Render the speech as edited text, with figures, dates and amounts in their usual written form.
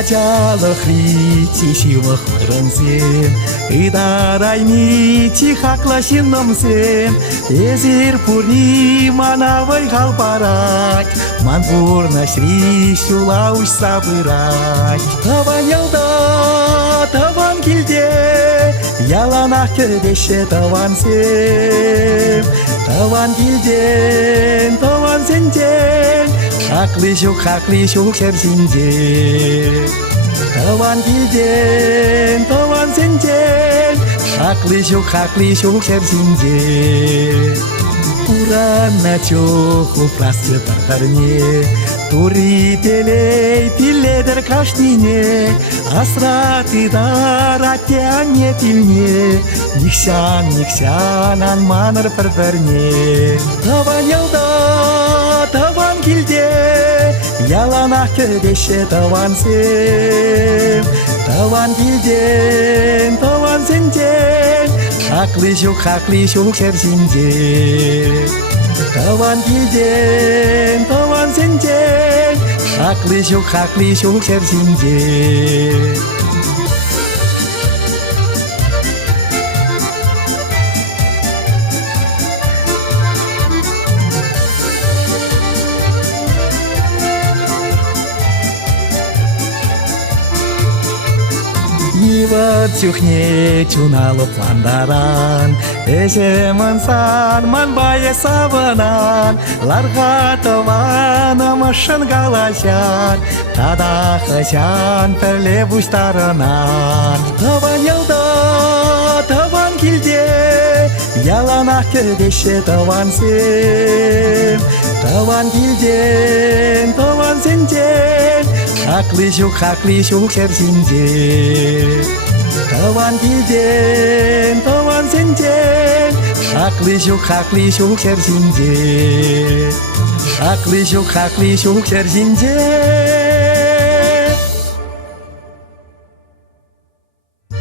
Ajala hriti shiva khurangsen Idarai miti hakla shinamsen Ezir puri manavai halparak Manpurna shri shulaush sabırak Tavan yalda tavan gilde Yalanak ködeşe tavan sem Tavan gilden tavan senjen Haklı şuk şersince Tavan gilden tavan senjen Haklı şuk şersince Urana çoğu prastı tartarne Turi teley tilleder kaştine Asrati daratyanne tilne Nikşan anmanır perverne Tavan yalda tavan gilde Yalanak ködeşe tavan sem Tavan gilden tavan senjen Haklı şuk şersince Tavan gilden tavan senjen Haklı şuk şersince Ива тюхне чунало пландаран Эже мансан манбае саванан Ларга тавана машан галасян Тада хасян перле буштаранан Таван ялда таван гилде Яланак ködeşe tavan sem Tavan gilden tavan senjen Haklı şuk şersince Tavan gilden tavan senjen Haklı şuk şersince Haklı şuk şersince